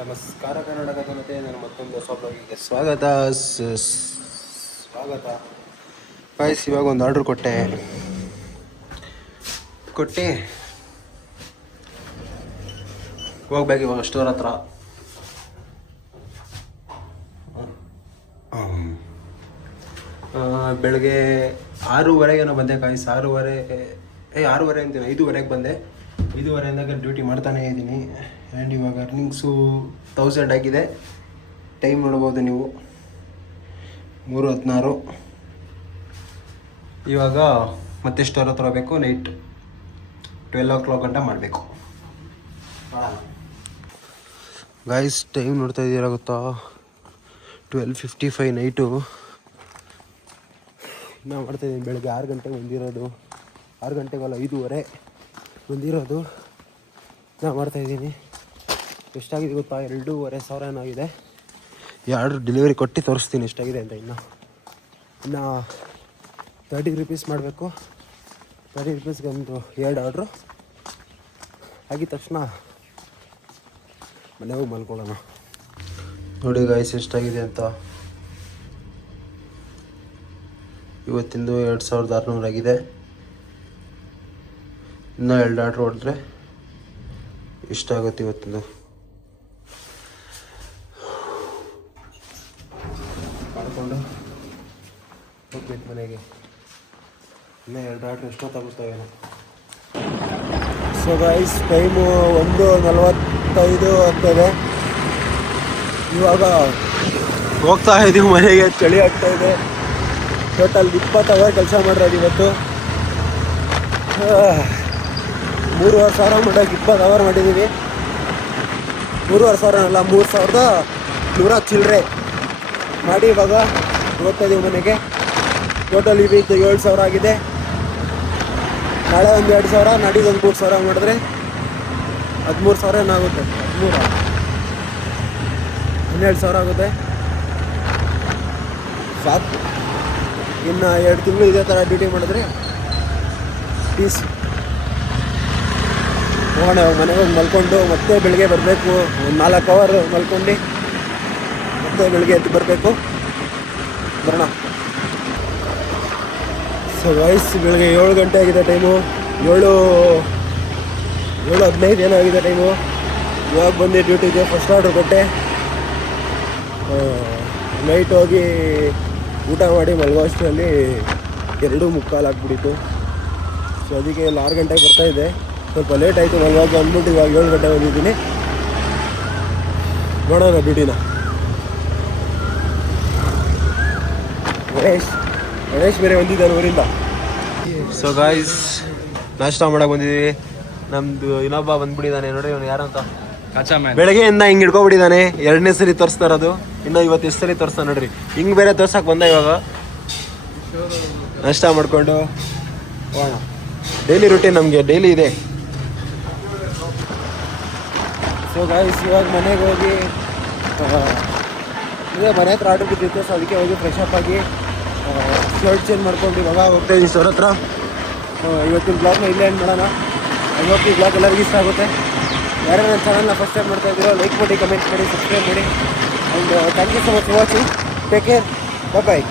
ನಮಸ್ಕಾರ ಕರ್ನಾಟಕ ಜನತೆ, ನಾನು ಮತ್ತೊಂದು ಹೊಸ ಬ್ಲಾಗಿಗೆ ಸ್ವಾಗತ. ಗೈಸ್, ಇವಾಗ ಒಂದು ಆರ್ಡ್ರ್ ಕೊಟ್ಟೆ ಹೋಗ್ಬೇಕು ಇವಾಗ ಸ್ಟೋರ್ ಹತ್ರ. ಬೆಳಗ್ಗೆ 6:30 ಬಂದೆ ಗೈಸ್. 6:30 ಅಂತೀನಿ, 5:30 ಬಂದೆ. 5:30 ಡ್ಯೂಟಿ ಮಾಡ್ತಾನೇ ಇದ್ದೀನಿ. ಆ್ಯಂಡ್ ಇವಾಗ ಅರ್ನಿಂಗ್ಸು 1000 ಆಗಿದೆ. ಟೈಮ್ ನೋಡ್ಬೋದು ನೀವು, 3:16. ಇವಾಗ ಮತ್ತೆ ಸ್ಟೋರ್ ಹತ್ರ ಹೋಗಬೇಕು. ನೈಟ್ 12 o'clock ಗಂಟ ಮಾಡಬೇಕು. ಗೈಸ್, ಟೈಮ್ ನೋಡ್ತಾ ಇದ್ದೀರಾ ಗೊತ್ತಾ? 12:55 ನೈಟು. ನಾವು ಮಾಡ್ತಾಯಿದ್ದೀನಿ. ಬೆಳಗ್ಗೆ 6 ಗಂಟೆಗೆ ಬಂದಿರೋದು, 6 ಗಂಟೆಗಲ್ಲ 5:30 ಬಂದಿರೋದು. ನಾನು ಮಾಡ್ತಾಯಿದ್ದೀನಿ. ಎಷ್ಟಾಗಿದೆ ಗೊತ್ತಾ? 2,500 ಏನಾಗಿದೆ. ಈ ಆರ್ಡ್ರ್ ಡೆಲಿವರಿ ಕೊಟ್ಟು ತೋರಿಸ್ತೀನಿ ಎಷ್ಟಾಗಿದೆ ಅಂತ. ಇನ್ನು 30 ರೂಪೀಸ್ ಮಾಡಬೇಕು. 30 ರೂಪೀಸ್ಗೆ ಒಂದು 2 ಆರ್ಡ್ರು ಆಗಿದ ತಕ್ಷಣ ಮನೆ ಹೋಗಿ ಮಲ್ಕೊಳ್ಳೋಣ. ನೋಡಿ ಗಾಯ್ಸ್ ಎಷ್ಟಾಗಿದೆ ಅಂತ. ಇವತ್ತಿಂದು 2,600 ಆಗಿದೆ. ಇನ್ನೂ 2 ಆರ್ಡ್ರ್ ಹೊಡೆದ್ರೆ ಇಷ್ಟಾಗುತ್ತೆ ಇವತ್ತಿಂದು. ಮಾಡ್ಕೊಂಡು ಹೋಗ್ಬೇಕು ಮನೆಗೆ. ಇನ್ನೂ 2 ಆರ್ಡ್ರ್ ಎಷ್ಟೊತ್ತಾಗುತ್ತವೇನೋ. ಸೊ ಗೈಸ್, ಟೈಮು 1:45 ಆಗ್ತಾಯಿದೆ. ಇವಾಗ ಹೋಗ್ತಾ ಇದ್ದೀವಿ ಮನೆಗೆ. ಚಳಿ ಆಗ್ತಾಯಿದೆ. ಟೋಟಲ್ 20 ಅವರ್ ಕೆಲಸ ಮಾಡಿರೋದು ಇವತ್ತು. 3,500 ಮಾಡೋಕ್ಕೆ 20 ಅವರ್ ಮಾಡಿದ್ದೀವಿ. 3,500 ಅಲ್ಲ, 3,100 ಚಿಲ್ಲರೆ ಮಾಡಿ ಇವಾಗ ಹೋಗ್ತಾ ಇದ್ದೀವಿ ಮನೆಗೆ. ಟೋಟಲ್ ಈ ವೀಕ್ 7,000 ಆಗಿದೆ. ನಾಳೆ ಒಂದು 2,000, ನಾಡಿದ್ದು ಒಂದು 3,000 ಮಾಡಿದ್ರೆ 13,000 ಏನಾಗುತ್ತೆ. 12,000 ಆಗುತ್ತೆ. ಸಾಕು. ಇನ್ನು 2 ತಿಂಗಳು ಇದೇ ಥರ ಡ್ಯೂಟಿ ಮಾಡಿದ್ರೆ ಪೀಸ್. ಹೋಗೋಣ ಮನೆಗೆ ಹೋಗಿ ಮಲ್ಕೊಂಡು ಮತ್ತೆ ಬೆಳಗ್ಗೆ ಬರಬೇಕು. ಒಂದು 4 ಅವರ್ ಮಲ್ಕೊಂಡು ಮತ್ತೆ ಬೆಳಗ್ಗೆ ಎದ್ದು ಬರಬೇಕು. ಬರೋಣ. ಸೊ ವಯಸ್ ಬೆಳಗ್ಗೆ 7 ಗಂಟೆ ಆಗಿದೆ ಟೈಮು. 7:15 ಏನೋ ಆಗಿದೆ ಟೈಮು. ಇವಾಗ ಬಂದು ಡ್ಯೂಟಿಗೆ ಫಸ್ಟ್ ಆರ್ಡ್ರ್ ಕೊಟ್ಟೆ. ನೈಟ್ ಹೋಗಿ ಊಟ ಮಾಡಿ ಮಲಗೋ ಅಷ್ಟರಲ್ಲಿ 2:45 ಆಗಿಬಿಟ್ಟಿತ್ತು. ಸೊ ಅದಕ್ಕೆ ಇಲ್ಲಿ 6 ಗಂಟೆಗೆ ಬರ್ತಾಯಿದ್ದೆ. ಸ್ವಲ್ಪ ಲೇಟ್ ಆಯಿತು ಮಲಗುವಾಗ ಅಂದ್ಬಿಟ್ಟು ಇವಾಗ 7 ಗಂಟೆ ಬಂದಿದ್ದೀನಿ. ನೋಡೋಣ ಡ್ಯೂಟಿನ. ಗಣೇಶ್ ಬೇರೆ ಬಂದಿದ್ದಾನೆ ಊರಿಂದ. ಸೊ ಗಾಯ್ಸ್, ನಾಷ್ಟ ಮಾಡಕ್ಕೆ ಬಂದಿದ್ದೀವಿ. ನಮ್ಮದು ಇನ್ನೊಬ್ಬ ಬಂದ್ಬಿಟ್ಟಿದ್ದಾನೆ. ನೋಡ್ರಿ ಇವನು ಯಾರಂತ. ಬೆಳಗ್ಗೆಯಿಂದ ಹಿಂಗೆ ಹಿಡ್ಕೊಬಿಟ್ಟಿದ್ದಾನೆ. 2ನೇ ಸರಿ ತೋರಿಸ್ತಾ ಇರೋದು. ಇನ್ನು ಇವತ್ತು ಎಷ್ಟು ಸರಿ ತೋರಿಸ್ತಾ ನೋಡ್ರಿ. ಹಿಂಗೆ ಬೇರೆ ತೋರ್ಸಕ್ಕೆ ಬಂದ. ಇವಾಗ ನಾಷ್ಟ ಮಾಡಿಕೊಂಡು ಹೋಗೋಣ. ಡೈಲಿ ರೂಟೀನ್ ನಮಗೆ ಡೈಲಿ ಇದೆ. ಸೊ ಗಾಯ್ಸ್, ಇವಾಗ ಮನೆಗೆ ಹೋಗಿ ಇದೇ ಮನೆ ಹತ್ರ ಆರ್ಡ್ರ್ ಬಿದ್ದಿತ್ತು. ಸೊ ಅದಕ್ಕೆ ಹೋಗಿ ಫ್ರೆಶ್ ಅಪ್ ಆಗಿ ಶರ್ಟ್ ಚೇಂಜ್ ಮಾಡ್ಕೊಂಡು ಇವಾಗ ಹೋಗ್ತಾ ಇದ್ದೀವಿ ಸರ್ ಹತ್ರ. ಇವತ್ತಿನ ಬ್ಲಾಗ್ನ ಇಲ್ಲೇ ಏನು ಮಾಡೋಣ. ಐ ಹೋಪ್ ಈ ಬ್ಲಾಗ್ ಎಲ್ಲರಿಗೂ ಇಷ್ಟ ಆಗುತ್ತೆ. ಯಾರು ನನ್ನ ಚಾನಲ್ನ ಫಸ್ಟ್ ಟೈಮ್ ಮಾಡ್ತಾ ಇದ್ದೀರೋ ಲೈಕ್ ಮಾಡಿ, ಕಮೆಂಟ್ ಮಾಡಿ, ಸಬ್ಸ್ಕ್ರೈಬ್ ಮಾಡಿ. And thank you so much for watching. Take care. Bye.